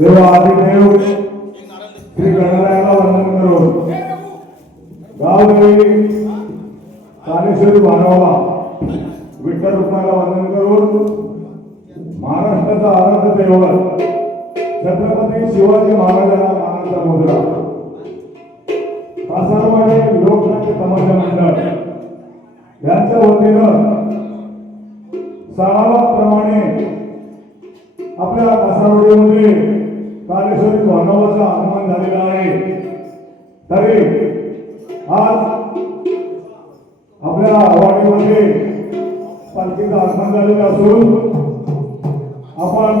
देव आदिदेव श्री गणरायाला वंदन करून गावदेवी कालेश्वरी भानवाला विठ्ठल रुक्माला वंदन करून महाराष्ट्राचा आराध्य दैवत छत्रपती शिवाजी महाराजांना मानाचा मुद्रा कासारवाडी लोकनाट्य तमाशा मंडळ यांच्या वतीनं सालावाप्रमाणे आपल्या कासारवाडीमध्ये कालेश्वरी भानवाचा आगमन झालेला आहे। तरी आज आपल्या वाडीमध्ये पालखीचं आगमन झालेलं असून आपण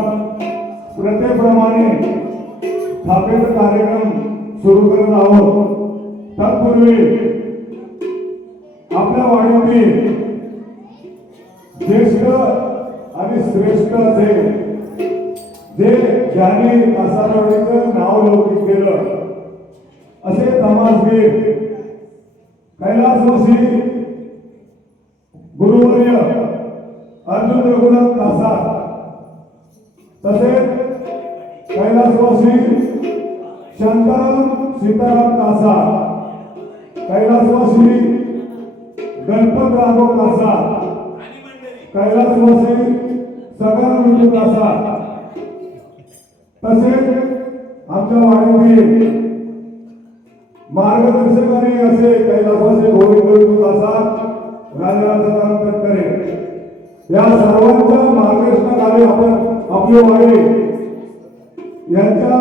प्रथेप्रमाणे स्थापनेचा कार्यक्रम सुरू करत आहोत। तत्पूर्वी आपल्या वाडीतील ज्येष्ठ आणि श्रेष्ठ असे जे ज्यांनी कासारवाडीचं नाव लौकिक केलं असे तमासगीर कैलासवासी गुरुवर्य अर्जुन रघुनाथ कासार तसेच कैलासवासी शांताराम सीताराम कासार कैलासवासी गणपतराव कासार कैलासवासी सगन कासार तसेच आमच्या वाडीतील मार्गदर्शकांनी असे कैलासवासी गोविंद कासार राजाराम तटकरे या सर्वांच्या मार्गदर्शनाखाली आपण आपली वाडी यांच्या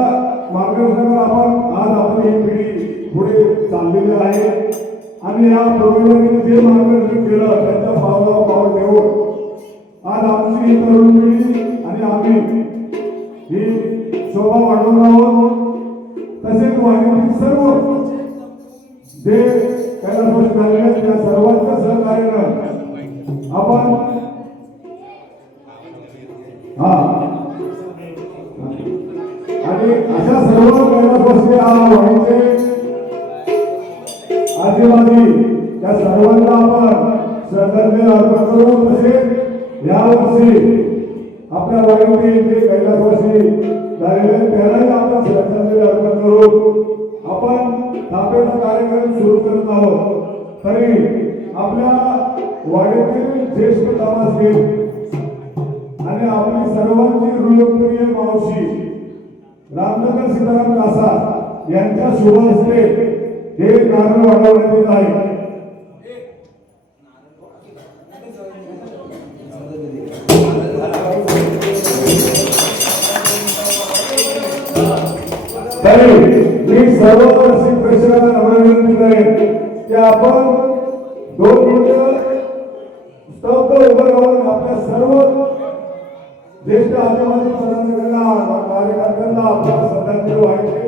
मार्गदर्शनावर आपण आज आपली ही पिढी पुढे चाललेली आहे आणि या पूर्वजांनी जे मार्गदर्शन केलं त्यांच्या पावलावर पाऊल ठेवून आज आमची ही तरुण पिढी आणि आम्ही ही शोभा वाढवून आहोत। तसेच वाडीतील सर्व जे कैलासवासी झालेले त्या सर्वांच्या सहकार्यानं आपण आणि अशा सर्व कैलासवासी वाडीचे आदिवासी त्या सर्वांना आपण श्रद्धांजली अर्पण करू। तसेच यावर्षी आपल्या वाडीतील जे कैलासवासी झालेले त्यालाही आपण श्रद्धांजली अर्पण करू आपण स्थापनेचा कार्यक्रम सुरू करत आहोत। तरी आपल्या वाडीतील ज्येष्ठ तमासगीर आणि आपली सर्वांची लोकप्रिय मावशी रामनगर सीताराम कासार यांच्या शुभ हस्ते हे नारळ वाढवण्यात येत आहे। तरी मी सर्व रसिक प्रेक्षकांना विनंती करेन की आपण 2 मिनिटं स्तब्ध उभं राहून आपल्या सर्व ज्येष्ठ आदिवासी पदाधिकाऱ्यांना कार्यकर्त्यांना आपल्याला श्रद्धांजली व्हायची.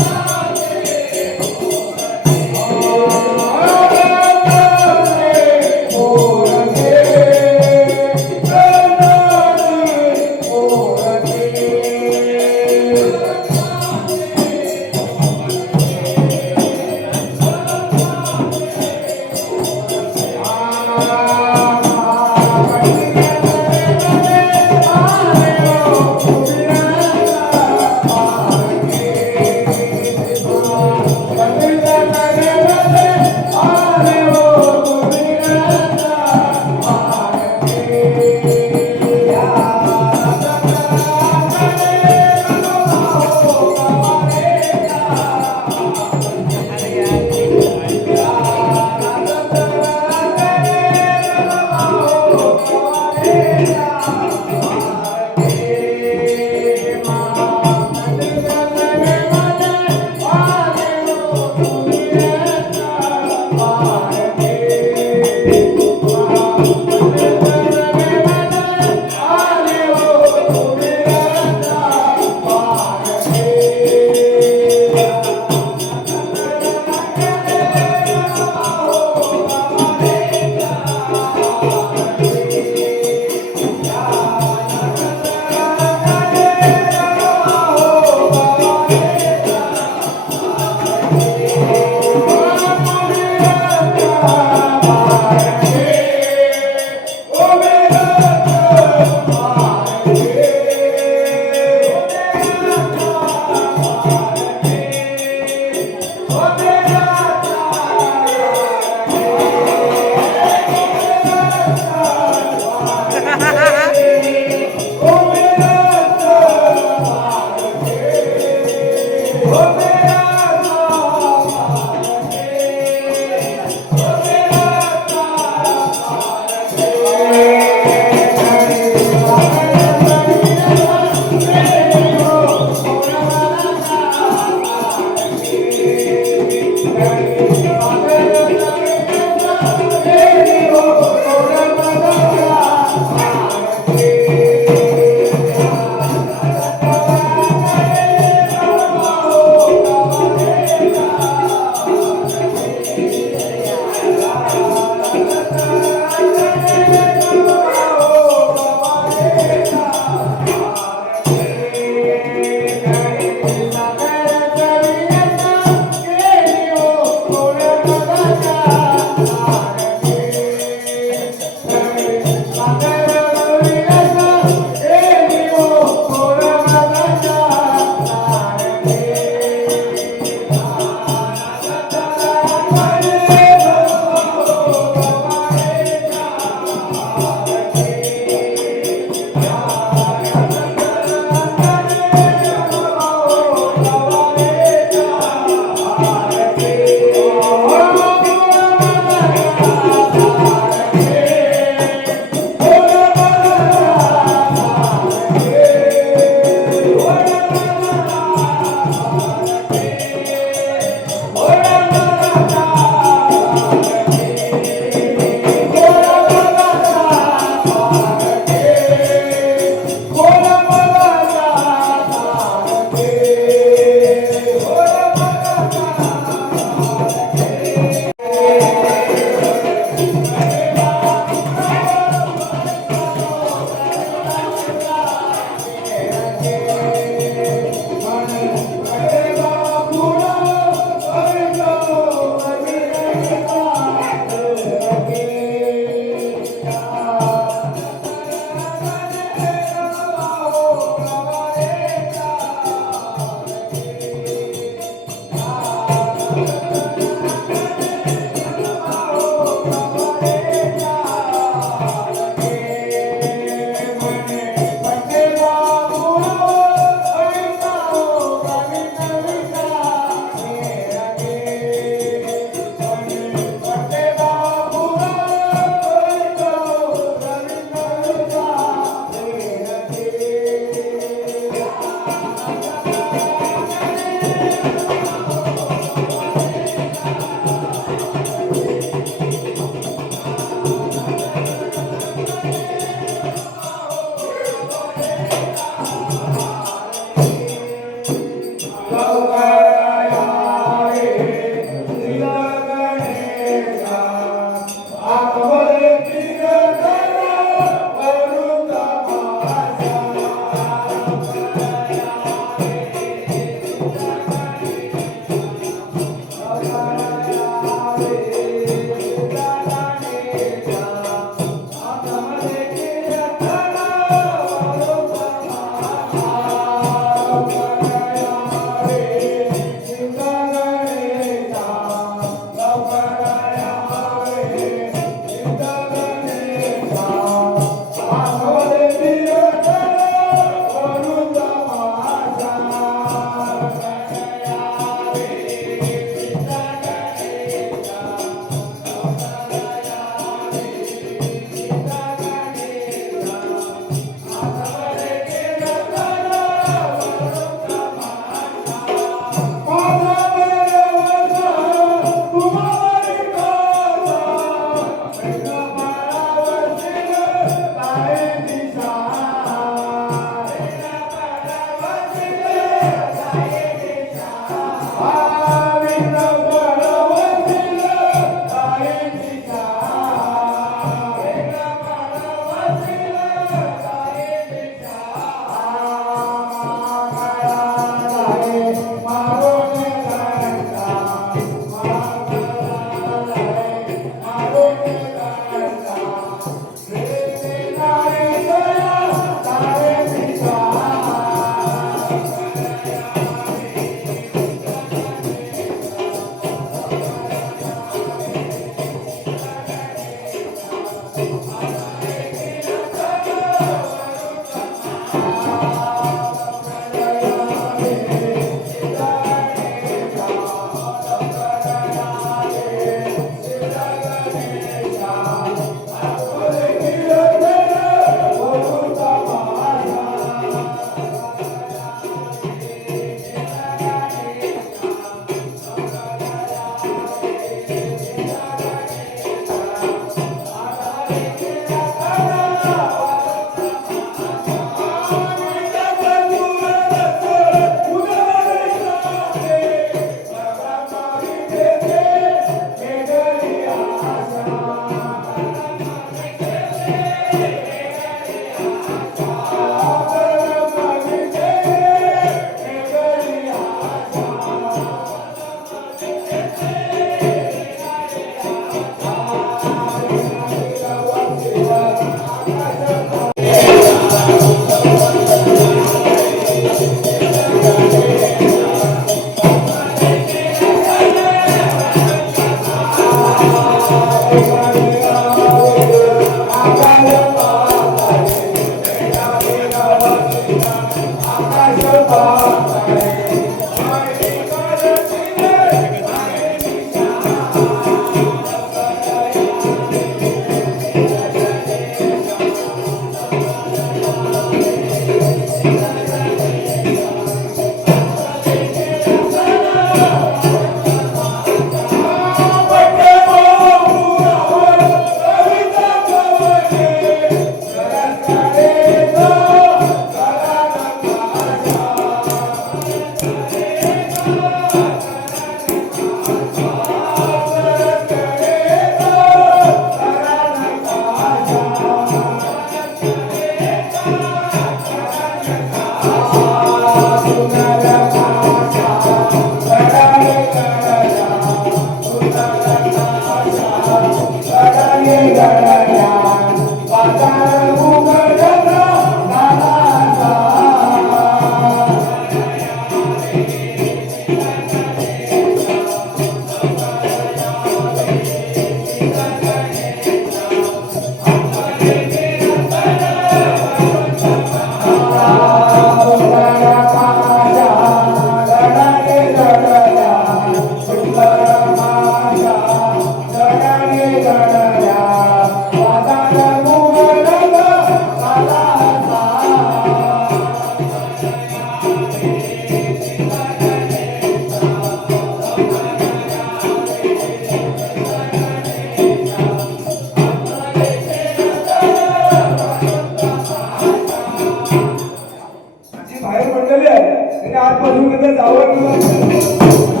उद्यापासून तिथे जावं किंवा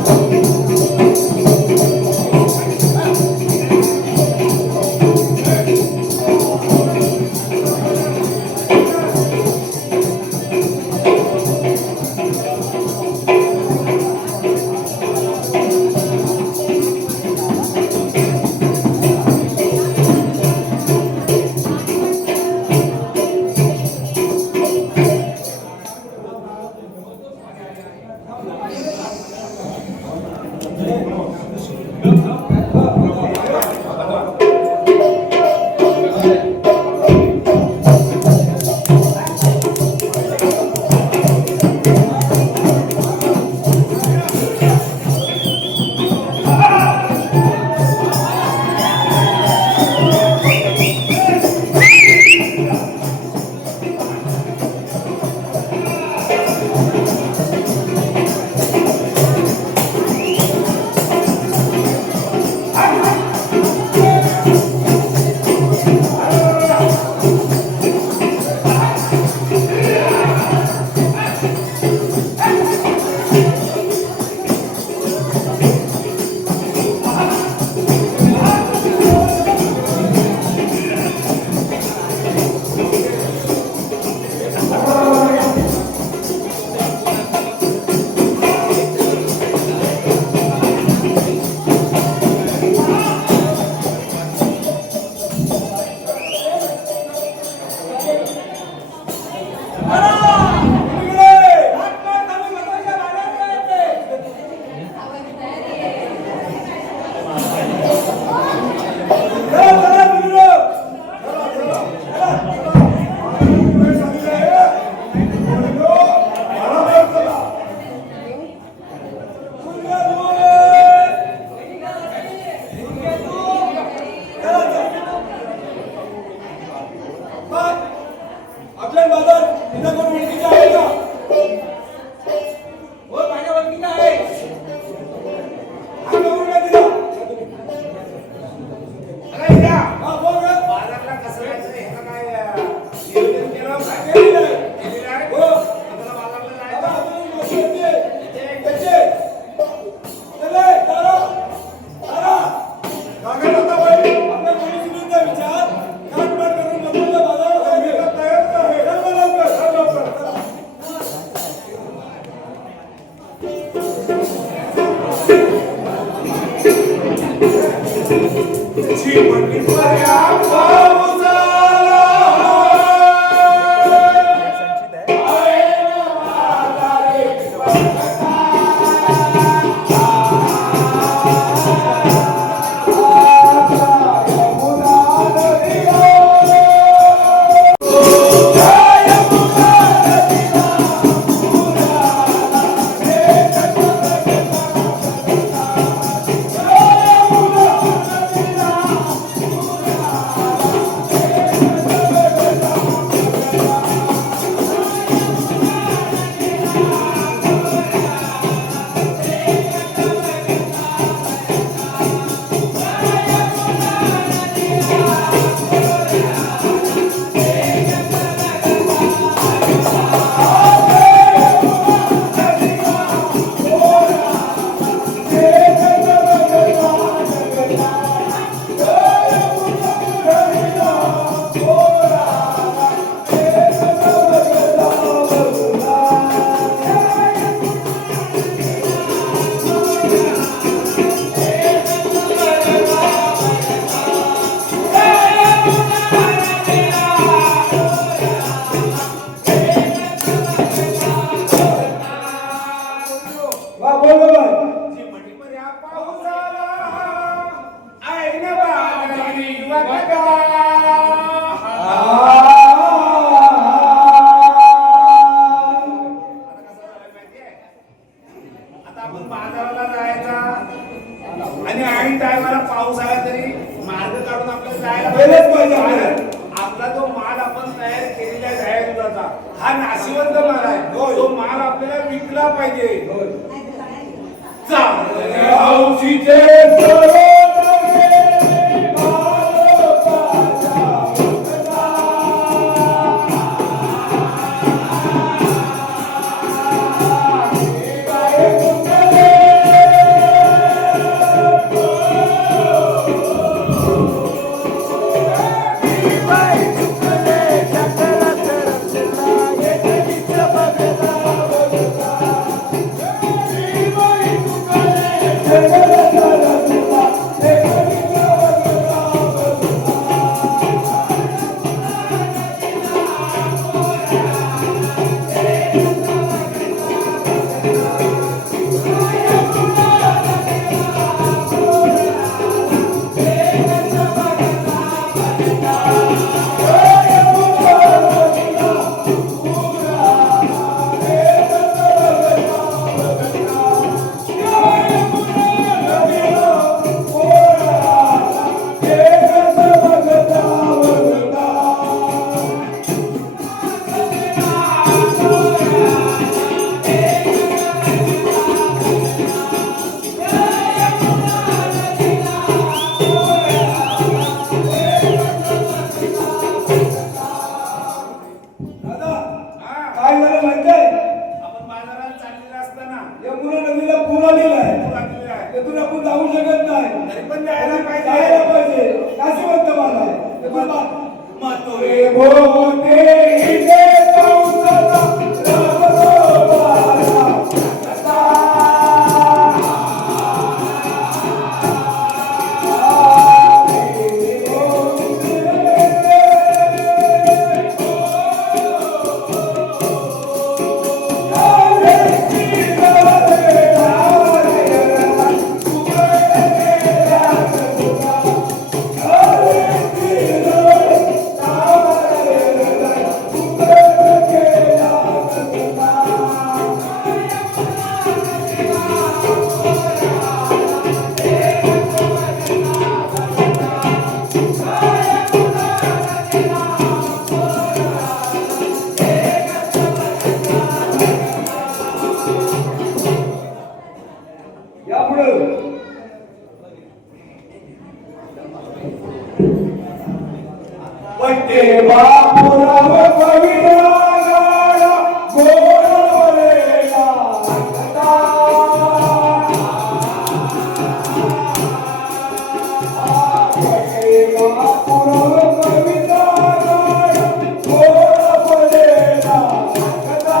आपल्या बाजार इथं कोण ओळखीचं आहे का? हो माझ्या ओळखीचं आहे. हा बघून घ्या तिला. अरे या. हा बोल रे. बाजारला कसं जायचं हे काय नियोजन केलं काय केलं? केलेलं आहे. हो. आपल्याला बाजारला जायचं. बाबा अजून गोष्ट येते. येते. चले तारा. तारा. काका नव्हता बाई. आपल्या कोणी सुद्धा विचार काटपाट करून बघून बाजार आणि ऐन टायमाला पाऊस आला तरी मार्ग काढून आपल्याला जायला पाहिजे. आपला जो माल आपण तयार केलेला जाहीर दुधाचा हा नाशिवंत माल आहे. तो माल आपल्याला विकला पाहिजे. यमुना नदीला पूर आलेला आहे. पूर आलेला आहे. त्यातून आपण जाऊ शकत नाही. तरी पण जायला पाहिजे. जायला पाहिजे. काशी म्हणतं मला. मातोरे बोलते इथे पावसाचा रबरबारा. वट्टे बापुराव कविता गाडा गोडवलेला कथा. वट्टे बापुराव कविता गाडा गोडवलेला कथा.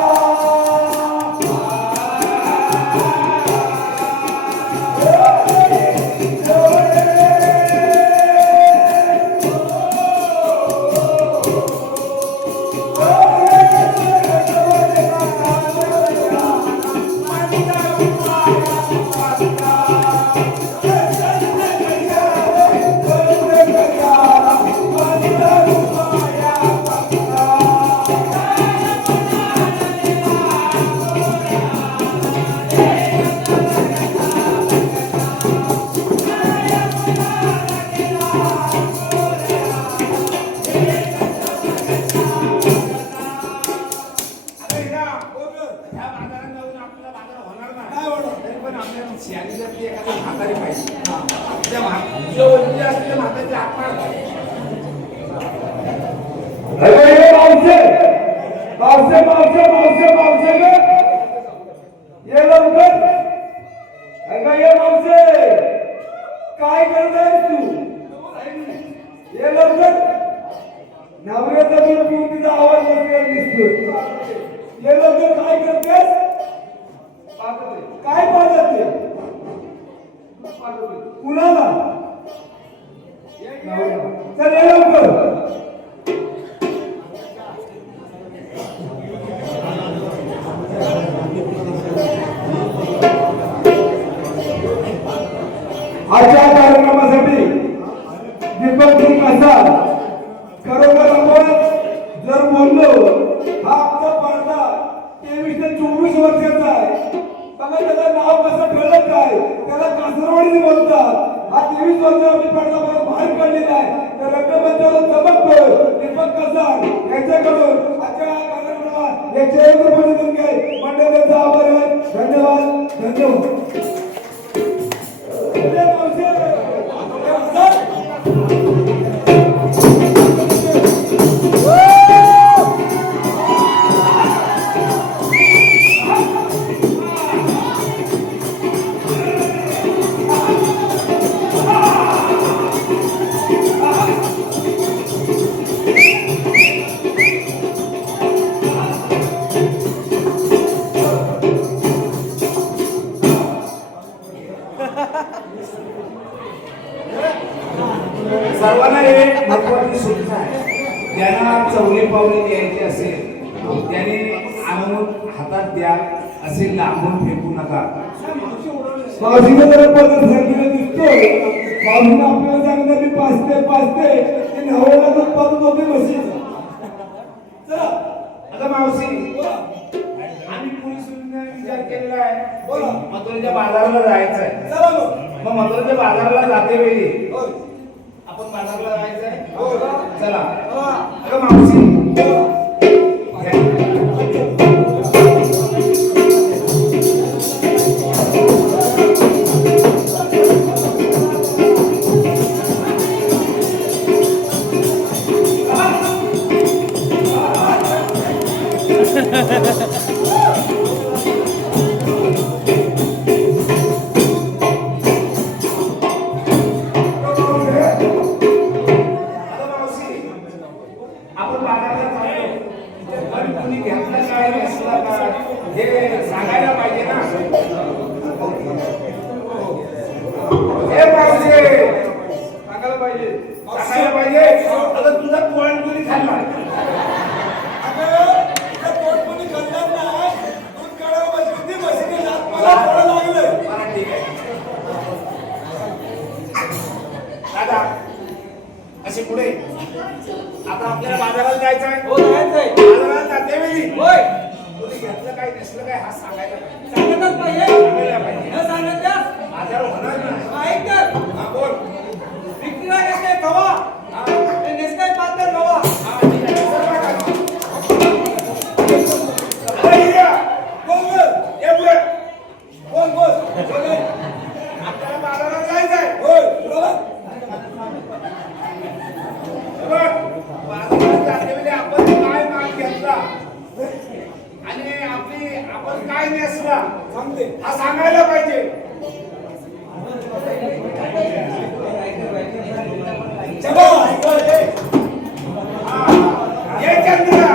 काय करतायस तू? ये लवकर. नवऱ्याचा पण पिऊतीचा आवाज बसलेला दिसतोय. ये लवकर. काय करतेस? काय पाहते? कुणाला? चल ये लवकर. आजच्या कार्यक्रमासाठी दीपक सिंग असा खरोखर आपण जर बोललो हा आपला पडदा 23 ते 24 वर्षाचा आहे. बघा त्याचं नाव कसं ठेवलं काय, त्याला कासरवाडी बोलतात. हा 23 वर्षाचा पडदा बाहेर काढलेला आहे. तर रंगमंचावर चमकतोय दीपक कसार यांच्याकडून आजच्या कार्यक्रमात याचे प्रबोधन घ्याय मंडळाचा आभार आहे. धन्यवाद. धन्यवाद. सर्वांना एक महत्वाची सूचना आहे. ज्यांना चवली पावली द्यायची असेल त्याने आणून हातात द्या. असे लांबून फेकू नका. मावशीने जरा पदर सांगितलं दिसतोय. मावशीने आपल्याला सांगितलं मी पाचते ते नवऱ्याला दूध पाजून होते म्हशीचं. चला आता मावशी आम्ही पोलीस विचार केलेला आहे. बोला. मथुरेच्या बाजाराला जायचं आहे. चला मग मथुरेच्या बाजाराला जाते वेळी आपण बाजारला जायचंय. चला अगं मावशी सांगायला पाहिजे सांगायला पाहिजे आता तुझा तोंड कोणी खाल्ला अगं त्या पोटपोटी खाल्ल्यात नाही दूध काढायला पाहिजे किती बसली जात मला थोडं लागलंय बरं, ठीक आहे दादा अशी पुढे आता आपल्याला बाजारात जायचं आहे हो जायचंय बाजारात जाते वेळी होय कोणी घेतलं काय नसलं काय हा सांगायला पाहिजे सांगतच पाहिजे सांगायला पाहिजे न सांगितल्यास बाजार होणार नाही ऐक तर हा बोल विक्रीला घेतले गवा हा ते नेसले पात्र गवा हा ठीक आहे सर्व करा. अरे इया, बोल बोल ये पुढे. बोल बोल बोल आपल्याला बाजारात जायचं आहे होय बरोबर बघ, बाजारात जातेवेळी आपण काय माल घेतला आणि आपण काय नेसला सांगते हा सांगायला पाहिजे चलो ऐका रे हा, ये चंद्रा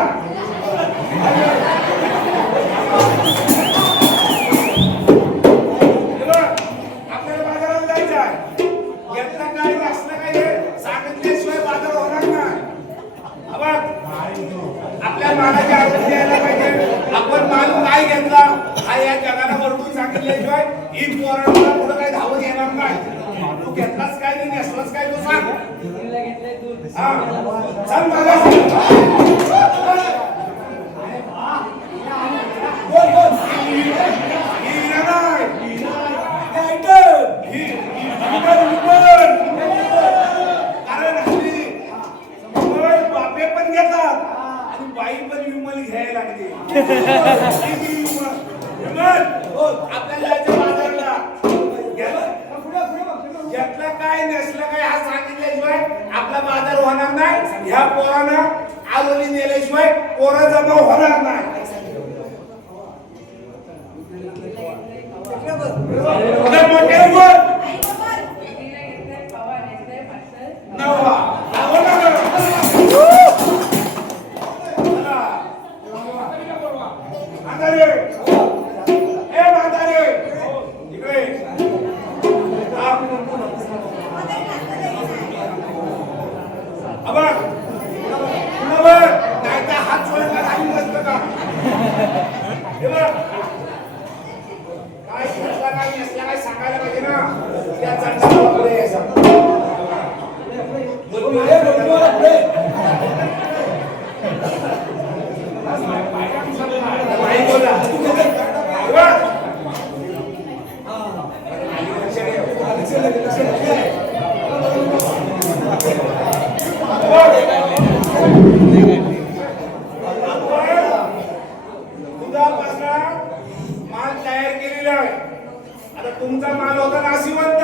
हे बघ, आपल्याला बाजारात जायचं आहे घेतला काय नसलं काय हे सांगितल्याशिवाय बाजार होणार नाही हा बघ, आपल्या मालाची आठवण द्यायला पाहिजे आपण माल काय घेतला हा या जगाला वरतून सांगितल्याशिवाय ही पोरांना पुढे काही धावत येणार नाही तू घेतलास काय नाही नेसलास काय तू सांग हा सांग मला बोल बोल ही नाही आयटम कारण हल्ली विमल बापे पण घेतात आणि बाई पण विमल घ्यायला लागली ही विमल. विमल, हो, आपल्याला जायचं बाजारला घेतलं काय नसलं काय हा सांगितल्याशिवाय आपला बाजार होणार नाही ह्या पोरानं आलोली नेल्याशिवाय पोरं जमा होणार नाही उद्या मोठे बोल नवा नावं नका. चला. म्हातारे. ए म्हातारे. इकडे. हा. अबा. पुन्हा बघ. नाही तर हात सोडला नाही बसतं का हे बघ. काय घेतला काय नसला काय सांगायला पाहिजे ना त्या चर्चा पुढे यायचं माल तयार केलेला आहे आता तुमचा माल होता नाशिवंत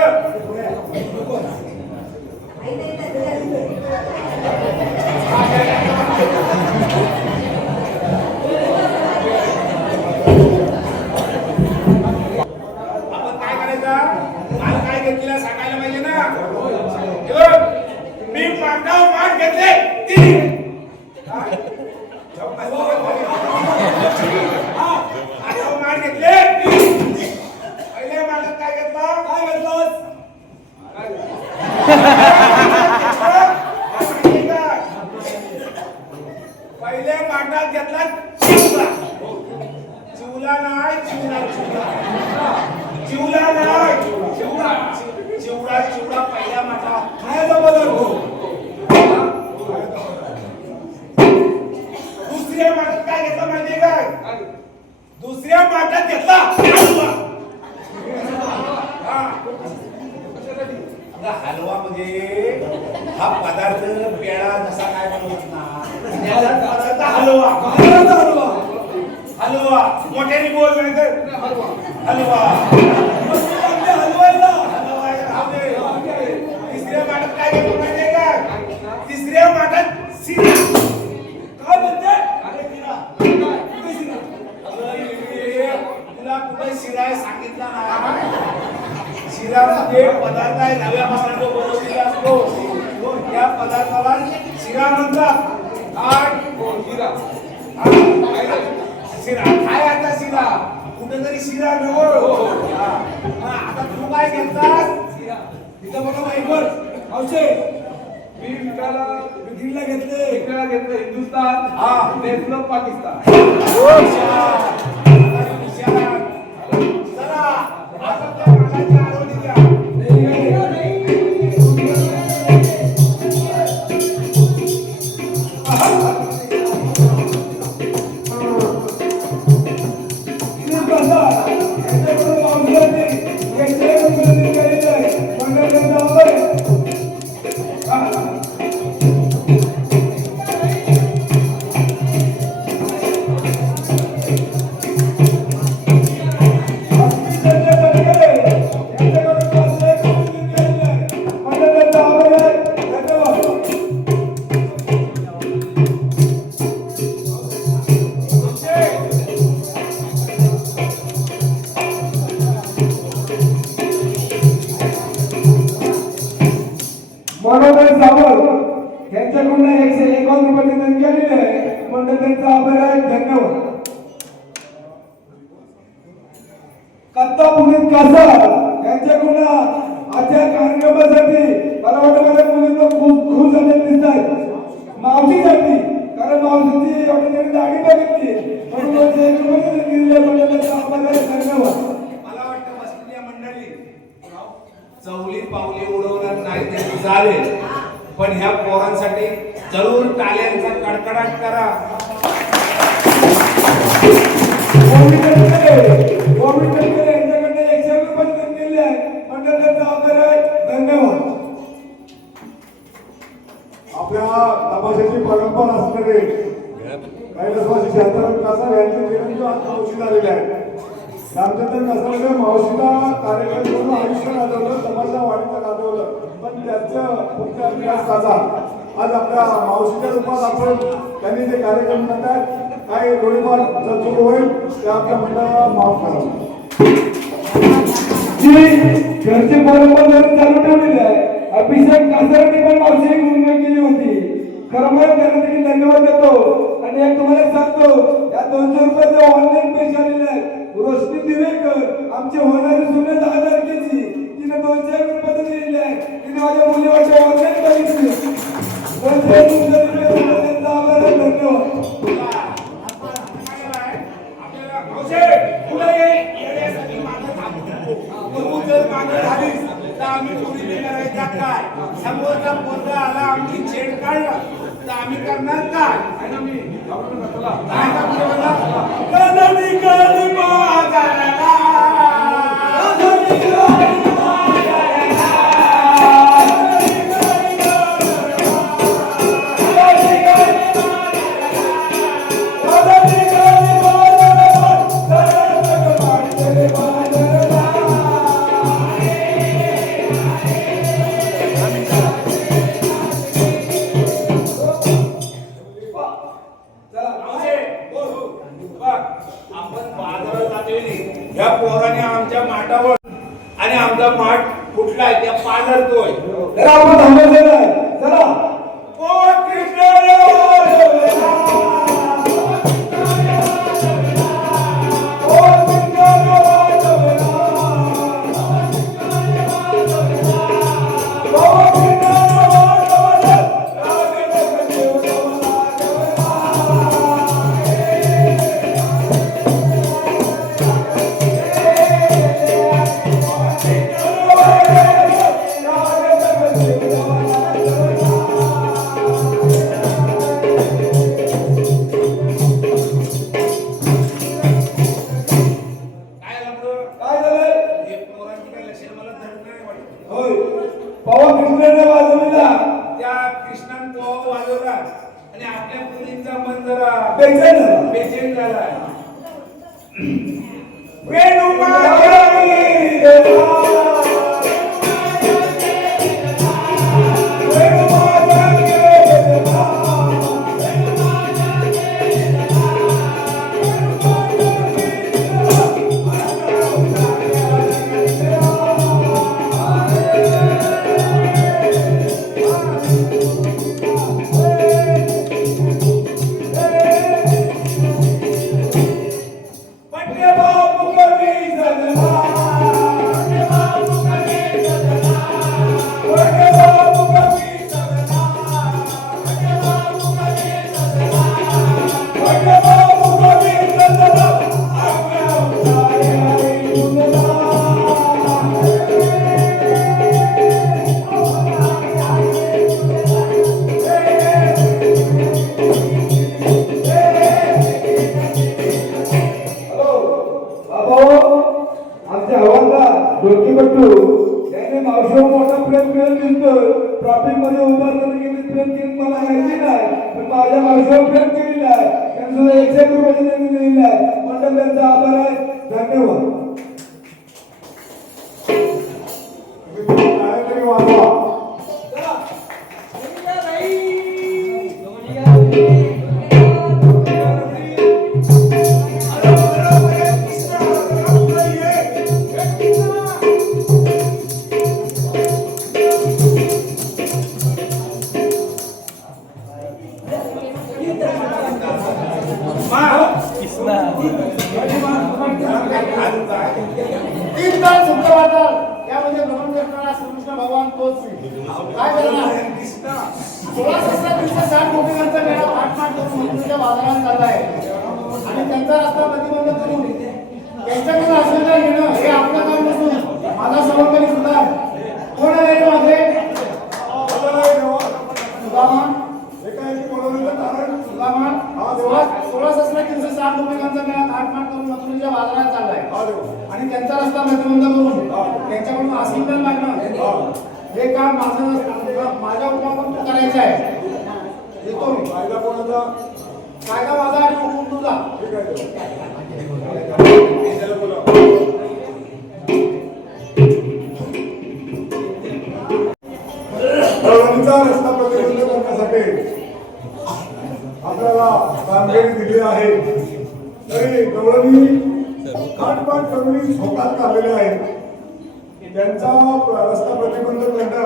आपण काय करायचं माल काय घेतलेला सांगायला पाहिजे ना हे बघ, मी पांढराव माल घेतले तीन पांढराव माल घेतले तीन पहिल्या मालात काय घेतला काय घेतलास पहिल्या मांडात घेतला चिवला चिवला नाही चिवला नाही चिवडा चिवडा पहिल्या मांडात खायचा बदल हो दुसऱ्या मांडात काय घेतला माहितीये काय दुसऱ्या मांडात घेतला हलवा हा. अगं, हलवा म्हणजे हा पदार्थ पेढा जसा काय बनवत ना त्याचा पदार्थ हलवा खायचा हलवा हलवा मोठ्याने बोल नाही तर हलवा आपल्या हलवायला हलवा आहे, राहू दे. तिसऱ्या माठात काय घेतो माहितीये का तिसऱ्या माठात शिरा काय म्हणते अरे शिरा कुठे शिरा? अगं, इकडे तुला कुठे शिरा आहे सांगितला ना शिरा म्हणजे पदार्थ आहे रव्यापासून जो बनवलेला असतो या पदार्थाला शिरा म्हणतात काय शिरा शिरा काय आता शिरा कुठेतरी शिरा नव्हतो आता तू काय घेतलास शिरा इथं बघा बाईकवर औषध मी विकायला दिल्लीला घेतले घेतलं हिंदुस्थान हा. नेसलं पाकिस्तान. चला आता त्या मालाची आरवणी द्या. मनोहर सावंत यांच्याकडून 151 रुपये देणगी आलेली आहे. म्हणून त्यांचा आभार आहे. धन्यवाद. कत्ता पुनीत कासा यांच्याकडून आजच्या कार्यक्रमासाठी मला वाटतं मला मुलींना खूप झाले दिसतात मावशीसाठी, कारण मावशीची एवढी दाढी बघितली म्हणून 1 रुपये दिलेले म्हणून त्यांचा आभार आहे. धन्यवाद. मला वाटतं बसलेल्या मंडळी चवली पावली उडवणार नाही ते चालेल, पण ह्या पोरांसाठी जरूर टाळ्यांचा कडकडाट करा. गोविंद यांच्याकडे 100 रुपये देणगी केली आहे. म्हणून त्यांचा आभार आहे. धन्यवाद. आपल्या तमाशाची परंपरा असणारे कैलासवासी शांताराम कासार यांचे जयंती आज मावशी झालेले आहे. रामचंद्र कासारने मावशीचा कार्यक्रम करून आयुष्य गाजवलं, तमाशा वाढीचं गाजवलं, पण त्यांचं पुढच्या विकास साधा आज आपल्या मावशीच्या रूपात आपण त्यांनी जे कार्यक्रम करतात काही थोडीफार जर चूक होईल ते आपल्या मंडळाला माफ करा. जी घरची परंपरा चालू ठेवलेली आहे. अभिषेक कासारांनी पण मावशी भूमिका केली होती. खरं म्हणजे त्यांना देखील धन्यवाद देतो. आणि एक तुम्हाला सांगतो, या 200 रुपयाचे ऑनलाईन पैसे आलेले आहेत. रोशनी दिवेकर आमची होणारी सुने 10 तारखेची तिने 200 रुपये दिलेले आहे. तिने माझ्या मुलीवाच्या ऑनलाईन बघितली. 200 रुपये त्यांचा आभार आहे. धन्यवाद. समोरचा पोरगा आला आमची छेड काढला तर आम्ही करणार काय? काय ह्या पोराने आमच्या माठावर आणि आमचा माठ कुठलाय त्या पालरतोय. जरा आपण थांबायचं नाही. चला. ओ कृष्ण पवन कृष्णाने वाजवला. त्या कृष्णान पोहा वाजवला आणि आपल्या मुलींचा मन जरा बेचैन झाला. पट्टे बाबू कवी डोकीपट्टू त्याने मावशीवर मोठा प्रेम केला दिसतोय. ट्रॉफिक मध्ये उभारताना किती प्रेम केली मला माहिती नाही, पण माझ्या मावशीवर प्रेम केलेलं आहे. त्यांनी सुद्धा 100 रुपयाची देणगी दिलेली आहे. म्हणून त्यांचा आभार आहे. धन्यवाद. तुम्ही काहीतरी वाजवा. तीन तास सुद्धा वाटाल त्यामध्ये भ्रमण करणारा श्रीकृष्ण भगवान तोच काय करणार 16-17 गोपिकांचा मेळा पाठमाठ करून मथुरेच्या बाजारात चाललाय आणि त्यांचा रस्ता प्रतिबंध करून त्यांच्याकडून आशीर्वाद घेणं हे आपलं काम नसून माझा समोरकरी सुद्धा कोण आहे रे माझे सुदामा एकाएकी बोलवलेलं कारण सुदामा 16-17 गोपिकांचा मेळा पाठमाठ करून मथुरेच्या बाजारात चाललाय आणि त्यांचा रस्ता प्रतिबंध करून त्यांच्याकडून आशीर्वाद मागणं हे काम माझ्या उपक्रमातून करायचं आहे. येतो मी. कायदा कोणाचा? कायदा माझा आणि हुकूम तुझा. ठीक आहे. दळणीचा रस्ता प्रतिबंध करण्यासाठी आपल्याला कामगिरी दिली आहे. तरी गवळणी काटपाट करून झोकात काढलेले आहेत. त्यांचा रस्ता प्रतिबंध करणं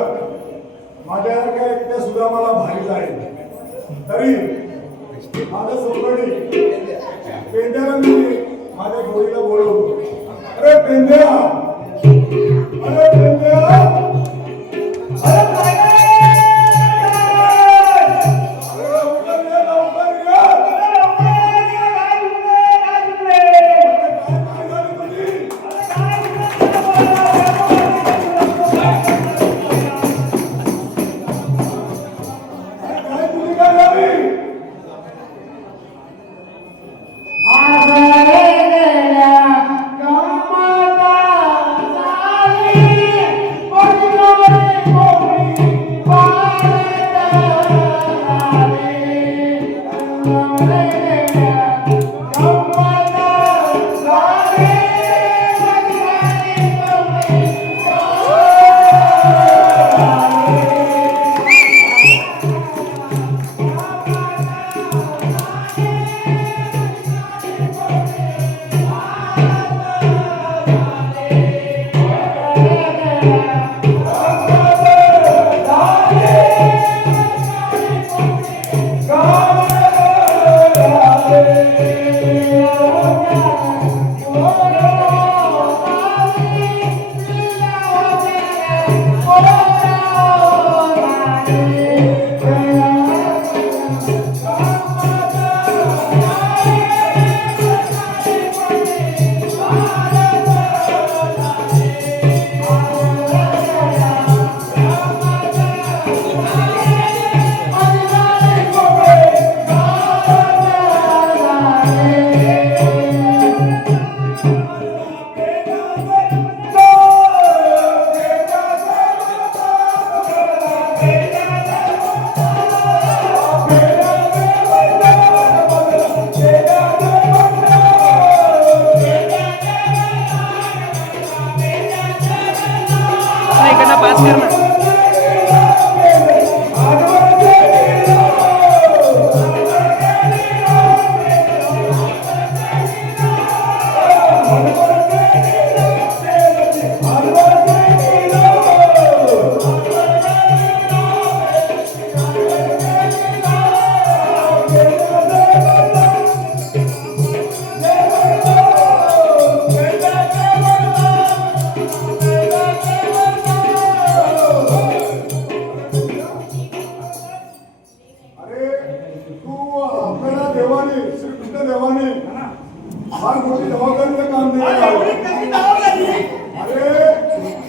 माझ्यासारख्या एकट्या सुद्धा मला भारीच आहे. तरी माझं सोडणी पेंद्याला मी माझ्या जोडीला बोलवतो. अरे पेंद्या, अरे पेंद्या, फार मोठी जबाबदारीचं काम दिलं. अरे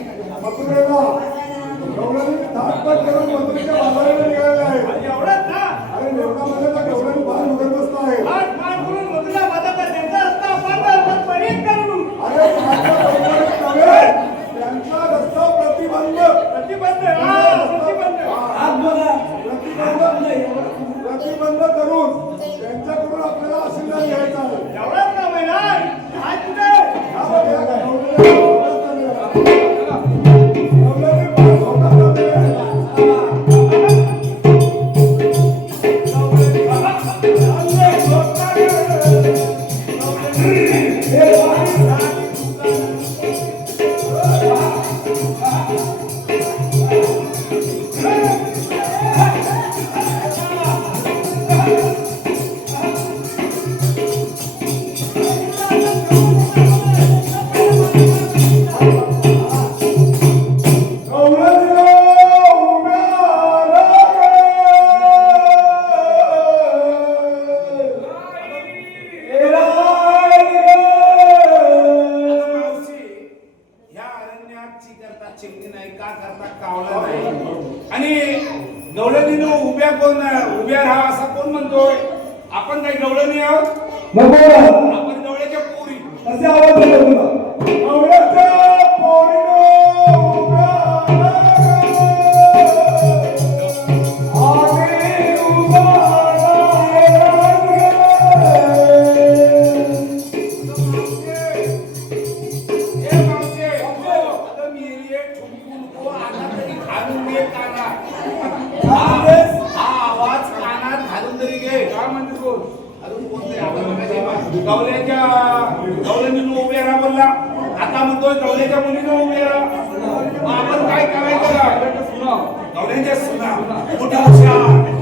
मावशी, या अरण्यात करता चिमणी नाही का करता कावला नाही आणि गवळणीनं उभ्या राहा असं कोण म्हणतोय? आपण काही गवळणी आहोत? मग बोला आपण गवळ्याच्या पोरी. कसे आवाज येतो तुला गवळ्याच्या पोरीनो उभ्या आम्ही उभा ए मावशे, आता मेली आहे, ठुमकू नको, आता तरी घालून घे कानात. हा आवाज कानात घालून तरी घे. काय म्हणते बोल अजून कोणते आवाज बघायचे बा? गवळ्यानं उभ्या राहा बोलला. आता म्हणतोय गवळ्याच्या मुलीनं उभ्या राहा. मग आपण काय करायचं का? सुना गवळ्याच्या सुना मोठ्या हुशार.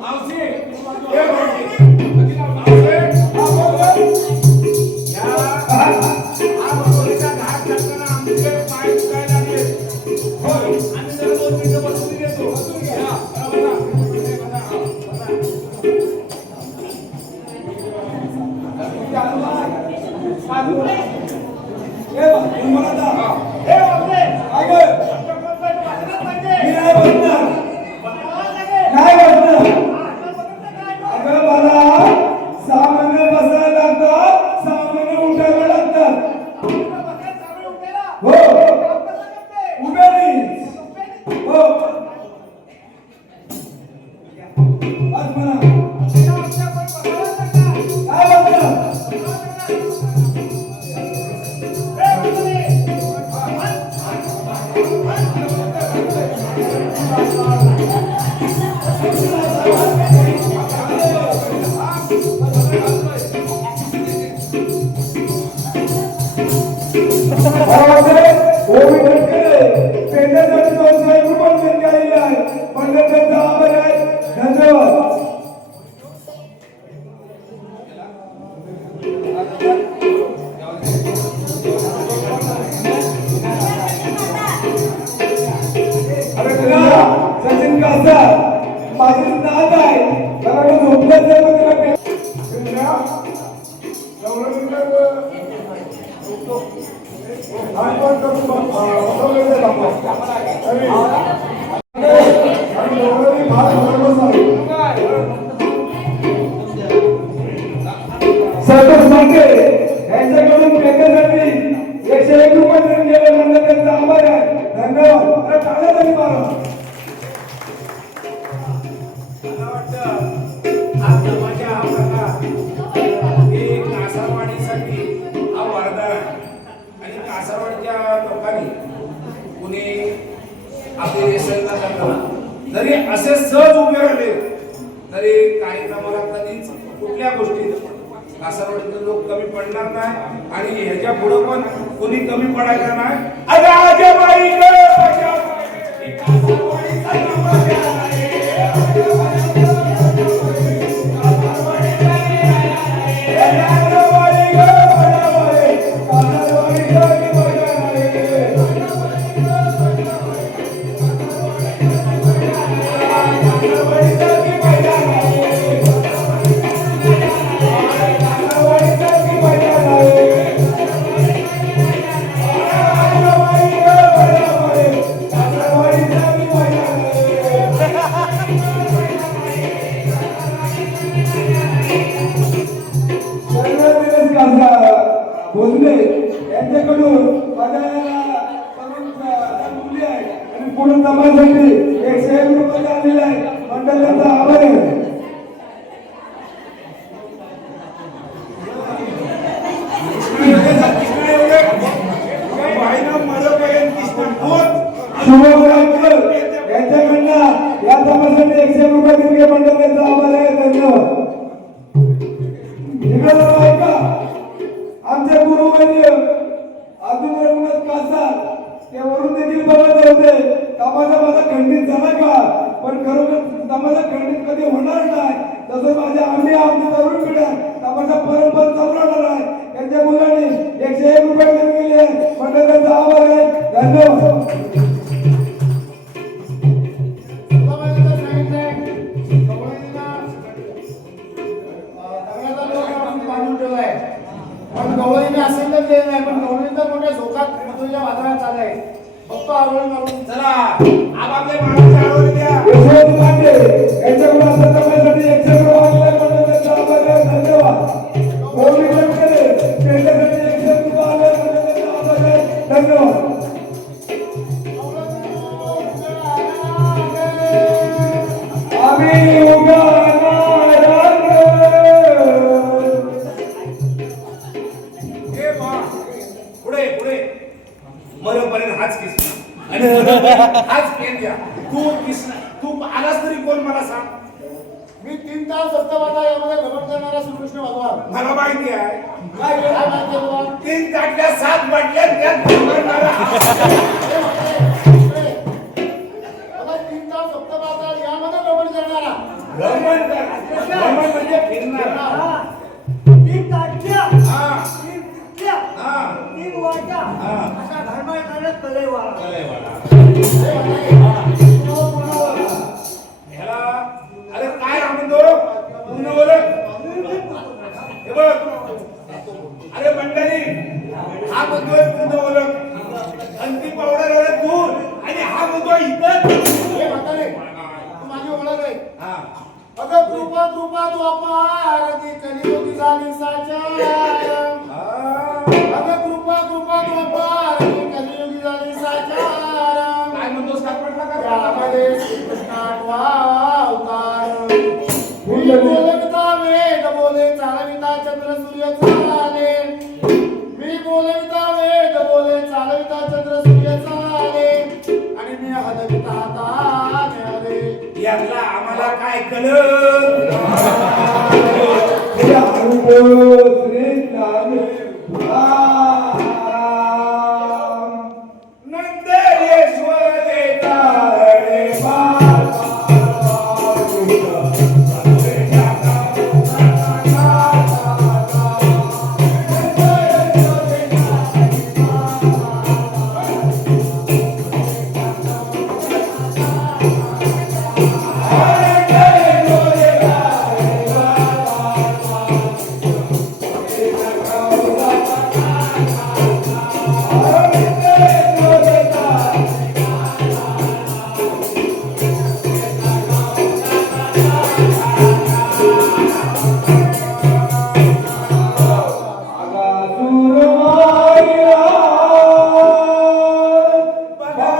मावशी, ए मावशी, हा बरोबरीचा घाट टाकताना आमचे पाय दुखायला लागले. होय, आणि जरा 2 मिनिटं बसून घेतो. या, बसा. नाही बसणार अगं मला 6 महिने बसायला लागतात 6 महिने उठायला लागतात हो उभे नाही हो बस म्हणा काय बसणार धन्यवाद सचिन कासा माझी नात आहे कारण झोपल्याच संतोष मांगे यांच्याकडून पेट्यासाठी 101 रुपये देऊन गेले म्हणलं त्यांचा आभार आहे धन्यवाद अरे टाळ्या तरी मारा मला वाटतं आज माझ्या हा प्रकार हे कासारवाडीसाठी हा वरदान आहे आणि कासारवाडीच्या लोकांनी कुणी आपली रेषणता करताना जरी असे सहज उभे राहिले तरी कार्यक्रमाला कधीच कुठल्या गोष्टी कासारवाडीचे लोक कमी पडणार नाही आणि ह्याच्या पुढे पण कुणी कमी पडायचं नाही. अगं आजबाई गं, ही कासारवाडीचा नंबर Thank you. पूर्ण समाजासाठी 101 रुपये आलेले आहे. मंडळाचा आभार आहे. शुभमंगल यांच्याकडनं या समाजासाठी 101 रुपये देणगी मंडळाचा आभार आहे. धन्यवाद. इकडे बघा ऐका. आमचे गुरुवर्य अजून रघुनाथ कासार ते वरून देखील बघत होते तमाशा माझा खंडित झाला का, पण खरोखर तमाशा खंडित कधी होणार नाही. तसं माझ्या आमची तरुण पिढ्या तमाशा परंपरा चालू राहणार आहे. त्यांच्या मुलांनी 101 रुपये देऊन गेले मंडळाचा आभार आहे. धन्यवाद. पण गवळीने असेल तर ते नाही, पण गवळीचा मोठ्या झोकात मथुरेच्या बाजारात चाललाय. फक्त आरोळी मारून चला आपापल्या माणसाच्या आरोळी द्या. यशवंत पांडे यांच्याकडून आता तमाशासाठी 100 रुपये आलेले मंडळाचा आभार आहे. धन्यवाद. गौरी तटकरे त्यांच्यासाठी 100 रुपये आलेले मंडळाचा आभार आहे. धन्यवाद. आम्ही ए बा, पुढे पुढे मरेपर्यंत हाच किसना आणि हाच पेन द्या. तू किसना तू आलास तरी कोण मला सांग. मी 3 तास सप्तमाता यामध्ये भ्रमण करणारा श्रीकृष्ण भगवान. मला माहिती आहे. काय माहिती आहे तुला? 3 ताटल्या 7 बाटल्या त्यात भरणारा. आता 3 तास सप्तमाता यामध्ये भ्रमण करणारा. भ्रमण म्हणजे फिरणारा. तीन ताटल्या, हा तीन पिटल्या, हा तीन वाट्या, हा. असा धर्माळ करत कलेवाळा. ह्याला अरे काय म्हणतो पूर्ण ओळख. हे बघ अरे मंडळी हा म्हणतोय पूर्ण ओळख आणि ती पावडर ओळख दूर आणि हा म्हणतोय इतर. तू माझी ओळख आहे. हा अगं कृपा कृपा तू अपार ती कलियुगी झाली साचार. अगं कृपा कृपा तू अपार ती कलियुगी झाली साचार. काय म्हणतोस कापडला का त्यामध्ये श्रीकृष्ण आठवा अवतार. मी बोलविता वेद बोले चालविता चंद्र सूर्य चाले. मी बोलविता वेद बोले चालविता चंद्र सूर्य चाले आणि मी हलविता हाताने आले. यातला आम्हाला काय कळलं. नंद यशोदेता रे Para